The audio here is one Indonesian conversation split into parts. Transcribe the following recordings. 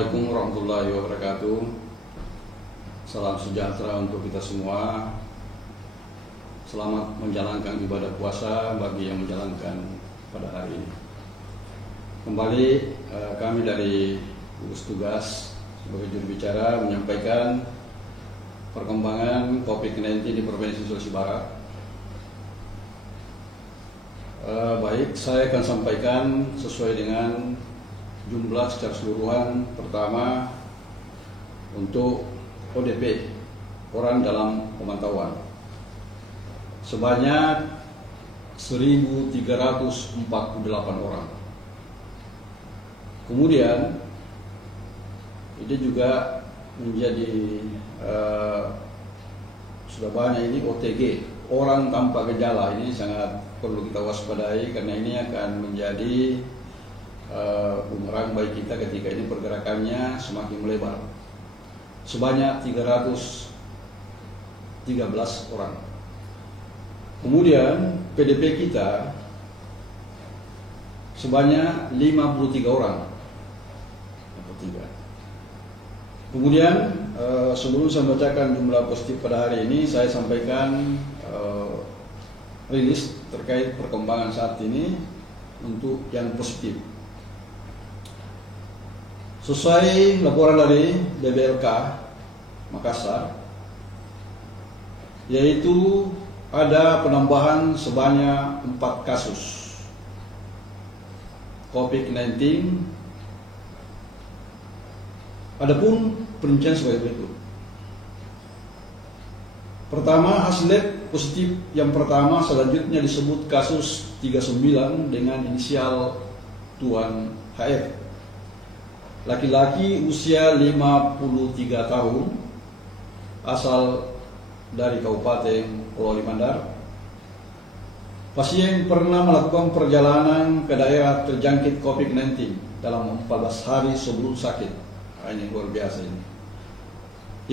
Assalamualaikum warahmatullahi wabarakatuh. Salam sejahtera untuk kita semua. Selamat menjalankan ibadah puasa bagi yang menjalankan pada hari ini. Kembali kami dari gugus tugas sebagai juru bicara menyampaikan perkembangan COVID-19 di Provinsi Sulawesi Barat. Baik, saya akan sampaikan sesuai dengan jumlah secara keseluruhan. Pertama, untuk ODP, orang dalam pemantauan, sebanyak 1.348 orang. Kemudian ini juga menjadi sudah banyak ini OTG, orang tanpa gejala. Ini sangat perlu kita waspadai karena ini akan menjadi bumerang bagi kita ketika ini pergerakannya semakin melebar. Sebanyak 313 orang. Kemudian PDP kita sebanyak 53 orang. Kemudian sebelum saya membacakan jumlah positif pada hari ini, saya sampaikan rilis terkait perkembangan saat ini untuk yang positif. Sesuai laporan dari BBLK Makassar, yaitu ada penambahan sebanyak 4 kasus COVID-19. Adapun perincian sebagai berikut. Pertama, hasil lab positif yang pertama selanjutnya disebut kasus 39 dengan inisial Tuan HR. Laki-laki usia 53 tahun, asal dari Kabupaten Pulau Limandar. Pasien pernah melakukan perjalanan ke daerah terjangkit COVID-19 dalam 14 hari sebelum sakit. Ini luar biasa ini.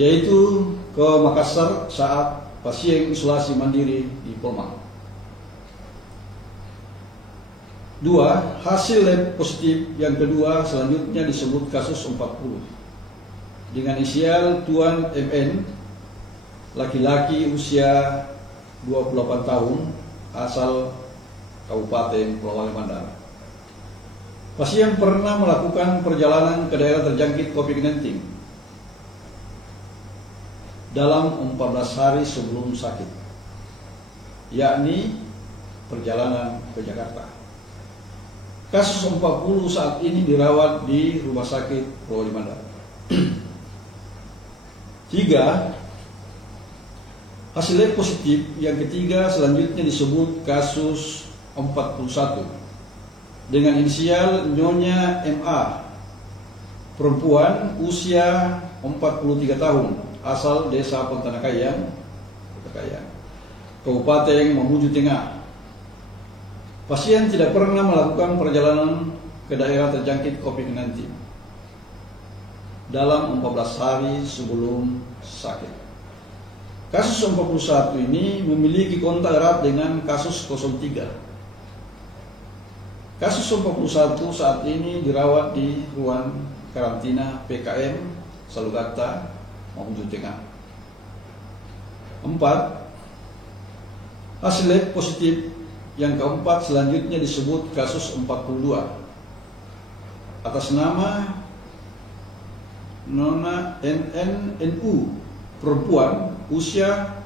Yaitu ke Makassar saat pasien isolasi mandiri di Polman. 2. Hasil lab positif yang kedua selanjutnya disebut kasus 40 dengan inisial Tuan MN, laki-laki usia 28 tahun, asal Kabupaten Pulau Limandar. Pasien pernah melakukan perjalanan ke daerah terjangkit COVID-19 dalam 14 hari sebelum sakit, yakni perjalanan ke Jakarta. Kasus 40 saat ini dirawat di Rumah Sakit Pulau Limandar. 3. Hasil lab positif yang ketiga selanjutnya disebut kasus 41 dengan inisial Nyonya MA, perempuan usia 43 tahun, asal Desa Pontanakayang, Kabupaten Mamuju Tengah. Pasien tidak pernah melakukan perjalanan ke daerah terjangkit COVID-19 dalam 14 hari sebelum sakit. Kasus 41 ini memiliki kontak erat dengan kasus 03. Kasus 41 saat ini dirawat di ruang karantina PKM Salugata, Mamuju Tengah. 4. Hasil lab positif yang keempat selanjutnya disebut kasus 42 atas nama Nona NNNU, perempuan usia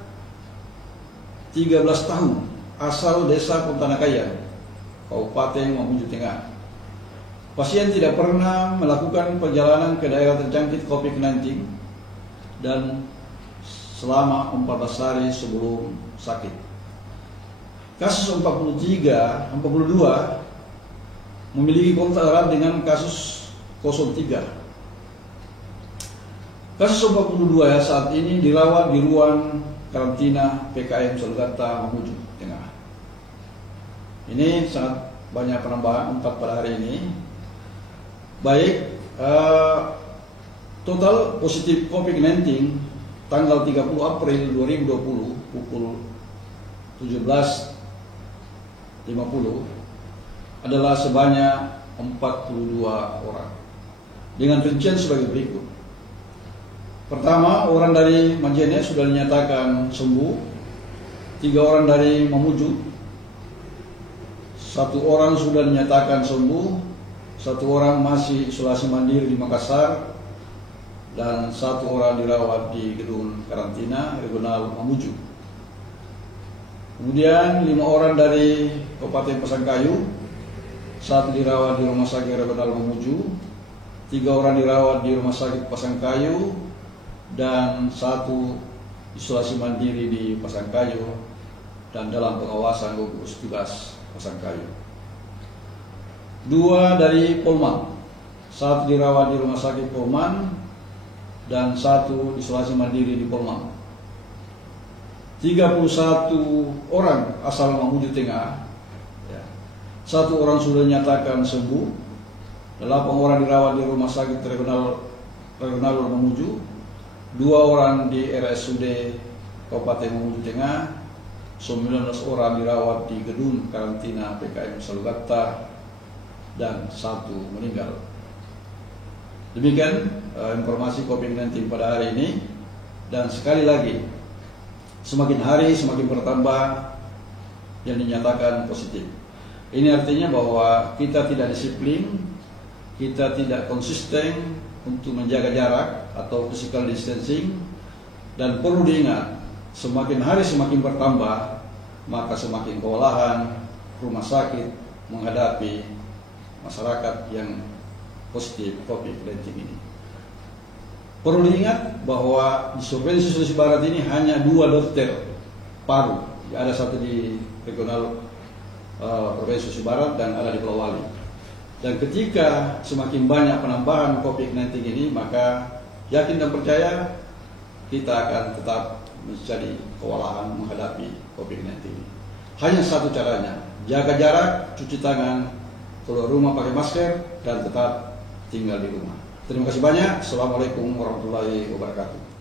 13 tahun, asal Desa Pontanakayang, Kabupaten Mamuju Tengah. Pasien tidak pernah melakukan perjalanan ke daerah terjangkit COVID-19 dan selama 14 hari sebelum sakit. Kasus 42 memiliki kontak erat dengan kasus 03. Kasus 42 saat ini dirawat di ruang karantina PKM Salugata, Mamuju Tengah. Ini sangat banyak penambahan 4 pada hari ini. Baik, total positif COVID-19 tanggal 30 April 2020 pukul 17.50 adalah sebanyak 42 orang. dengan rincian sebagai berikut. Pertama, orang dari Majene sudah dinyatakan sembuh, 3 orang dari Mamuju, 1 orang sudah dinyatakan sembuh, 1 orang masih isolasi mandiri di Makassar, dan 1 orang dirawat di gedung karantina regional Mamuju. Kemudian 5 orang dari Kabupaten Pasangkayu, 1 dirawat di Rumah Sakit Regional Mamuju, 3 orang dirawat di Rumah Sakit Pasangkayu, dan 1 isolasi mandiri di Pasangkayu dan dalam pengawasan gugus tugas Pasangkayu. 2 dari Polman, 1 dirawat di Rumah Sakit Polman dan 1 isolasi mandiri di Polman. 31 orang asal Mamuju Tengah, 1 orang sudah dinyatakan sembuh, 8 orang dirawat di Rumah Sakit Regional Mamuju, 2 orang di RSUD Kabupaten Mamuju Tengah, 19 orang dirawat di gedung karantina PKM Salugatta, dan 1 meninggal. Demikian informasi COVID-19 pada hari ini. Dan sekali lagi, semakin hari semakin bertambah yang dinyatakan positif. Ini artinya bahwa kita tidak disiplin, kita tidak konsisten untuk menjaga jarak atau physical distancing, dan perlu diingat, semakin hari semakin bertambah, maka semakin kewalahan rumah sakit menghadapi masyarakat yang positif COVID-19 ini. Perlu diingat bahwa di Provinsi Sulawesi Barat ini hanya 2 dokter paru, ada 1 di regional Provinsi Sulawesi Barat dan ada di Pulau Wali. Dan ketika semakin banyak penambahan COVID-19 ini, maka yakin dan percaya kita akan tetap menjadi kewalahan menghadapi COVID-19 ini. Hanya 1 caranya, jaga jarak, cuci tangan, keluar rumah pakai masker, dan tetap tinggal di rumah. Terima kasih banyak. Assalamualaikum warahmatullahi wabarakatuh.